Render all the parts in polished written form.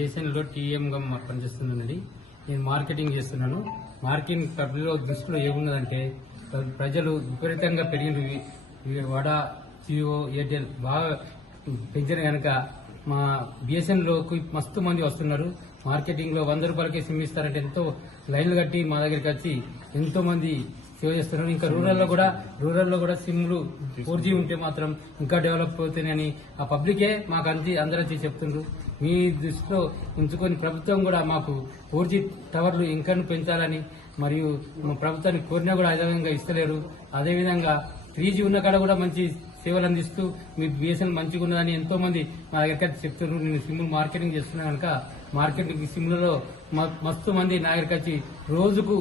దేశంలో టీఎంగా పనిచేస్తున్నానండి. నేను మార్కెటింగ్ చేస్తున్నాను. మార్కెటింగ్ ప్రక్రియలో దృష్టిలో ఏమున్నదంటే ప్రజలు విపరీతంగా పెరిగిన వడా, జియో, ఎయిర్టెల్ బాగా పెంచిన కనుక మా బిఎస్ఎన్లోకి మస్తు మంది వస్తున్నారు. మార్కెటింగ్ లో 100 రూపాయలకే సిమ్ ఇస్తారంటే ఎంతో లైన్లు కట్టి మా దగ్గరికి వచ్చి ఎంతో మంది సేవ చేస్తున్నారు. ఇంకా రూరల్లో కూడా సిమ్లు 4G ఉంటే మాత్రం ఇంకా డెవలప్ అవుతాయని ఆ పబ్లికే మాకు అందరూ చెప్తున్నారు. మీ దృష్టిలో ఉంచుకొని ప్రభుత్వం కూడా మాకు 4G టవర్లు ఇంకా పెంచాలని మరియు మా ప్రభుత్వానికి కోరినా కూడా అదేవిధంగా ఇస్తలేరు. అదేవిధంగా 3G ఉన్న కాడ కూడా మంచి సేవలు అందిస్తూ మీ బిఎస్ఎన్ మంచిగా ఉన్నదని ఎంతో మంది మా దగ్గర చెప్తున్నారు. నేను సిమ్లు మార్కెటింగ్ చేస్తున్నా కనుక మార్కెటింగ్ సిమ్లలో మస్తు మంది నా దగ్గరికి వచ్చి రోజుకు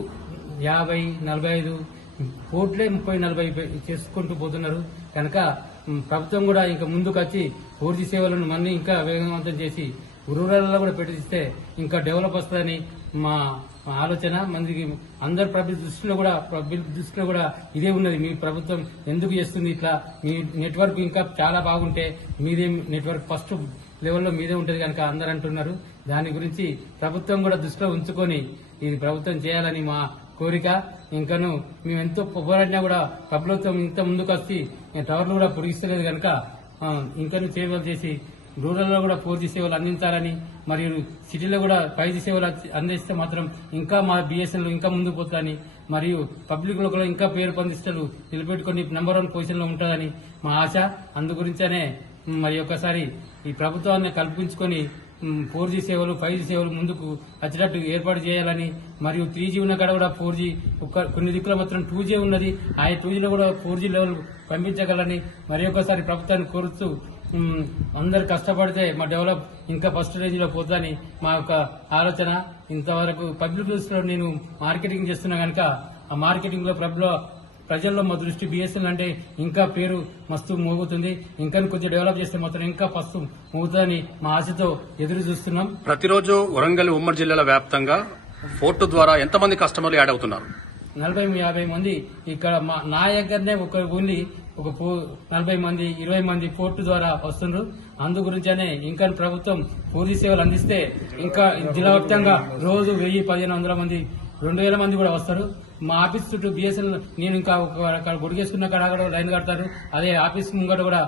50-45 కోట్లే 30-40 చేసుకుంటూ పోతున్నారు. కనుక ప్రభుత్వం కూడా ఇంకా ముందుకు వచ్చి 4G సేవలను మళ్ళీ ఇంకా వేగవంతం చేసి రూరల్లో కూడా పెట్టిస్తే ఇంకా డెవలప్ వస్తుందని మా ఆలోచన. మందికి అందరు పబ్లిక్ దృష్టిలో కూడా ఇదే ఉన్నది. మీ ప్రభుత్వం ఎందుకు చేస్తుంది ఇట్లా? మీ నెట్వర్క్ ఇంకా చాలా బాగుంటే మీదే నెట్వర్క్ ఫస్ట్ లెవెల్లో మీదే ఉంటుంది కనుక అందరు అంటున్నారు. దాని గురించి ప్రభుత్వం కూడా దృష్టిలో ఉంచుకొని ఇది ప్రభుత్వం చేయాలని మా కోరిక. ఇంకను మేము ఎంతో పోరాడినా కూడా ప్రభుత్వం ఇంత ముందుకు వచ్చి టవర్లు కూడా పొడిగిస్తలేదు కనుక ఇంకను సేవలు చేసి రూరల్లో కూడా 4G సేవలు అందించాలని మరియు సిటీలో కూడా 5G సేవలు అందిస్తే మాత్రం ఇంకా మా బిఎస్ఎన్లో ఇంకా ముందుకు పోతారని మరియు పబ్లిక్ లో కూడా ఇంకా పేరు పొందిస్తూ నిలబెట్టుకుని నంబర్ 1 పొజిషన్ లో ఉంటుందని మా ఆశ. అందు గురించనే మరి ఒకసారి ఈ ప్రభుత్వాన్ని కల్పించుకొని 4G సేవలు 5G సేవలు ముందుకు వచ్చేటట్టు ఏర్పాటు చేయాలని మరియు 3G ఉన్న కాడ కూడా 4G కొన్ని దిక్కుల మాత్రం 2G ఉన్నది. ఆ 2G లో కూడా 4G లెవెల్ పంపించగలని మరి ఒకసారి ప్రభుత్వాన్ని కోరుతూ అందరు కష్టపడితే మా డెవలప్ ఇంకా ఫస్ట్ రేంజ్ లో పోతుందని మా యొక్క ఆలోచన. ఇంతవరకు పబ్లిక్ దృష్టిలో నేను మార్కెటింగ్ చేస్తున్నా కనుక ఆ మార్కెటింగ్ లో ప్రజల్లో మా దృష్టి బిఎస్ఎన్ అంటే ఇంకా పేరు మస్తు మోగుతుంది. ఇంకా కొంచెం డెవలప్ చేస్తే మాత్రం ఇంకా ఫస్ట్ మోగుతుందని మా ఆశతో ఎదురు చూస్తున్నాం. ప్రతిరోజు వరంగల్ ఉమ్మడి జిల్లాల వ్యాప్తంగా ఫోర్టు ద్వారా ఎంతమంది కస్టమర్లు యాడ్ అవుతున్నారు? 40-50 మంది ఇక్కడ నా దగ్గరనే ఓన్లీ ఒక 40 మంది 20 మంది పోర్టు ద్వారా వస్తున్నారు. అందు గురించనే ఇంకా ప్రభుత్వం 4G సేవలు అందిస్తే ఇంకా జిల్లా వ్యాప్తంగా రోజు 1000-1500 మంది 2000 మంది కూడా వస్తారు. మా ఆఫీస్ చుట్టూ బిఎస్ఎన్ నేను ఇంకా గుడిగేసుకున్న కాడ లైన్ కడతారు. అదే ఆఫీస్ ముంగట కూడా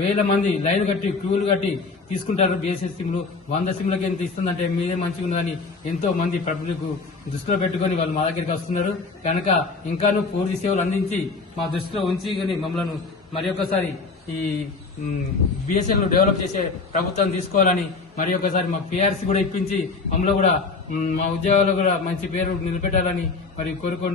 వేల మంది లైన్ కట్టి క్యూలు కట్టి తీసుకుంటారు. బిఎస్ఎన్ సిమ్లు 100 సిమ్లకి ఎంత ఇస్తుందంటే మీదే మంచిగా ఉన్నదని ఎంతో మంది పబ్లిక్ దృష్టిలో పెట్టుకుని వాళ్ళు మా దగ్గరికి వస్తున్నారు. కనుక ఇంకాను 4G సేవలు అందించి మా దృష్టిలో ఉంచి మమ్మల్ని మరి ఒకసారి ఈ బిఎస్ఎన్ డెవలప్ చేసే ప్రభుత్వం తీసుకోవాలని మరి ఒకసారి మా పిఆర్సీ కూడా ఇప్పించి మమ్మల్ని కూడా మా ఉద్యోగాలు కూడా మంచి పేరు నిలబెట్టాలని మరి కోరుకుంటూ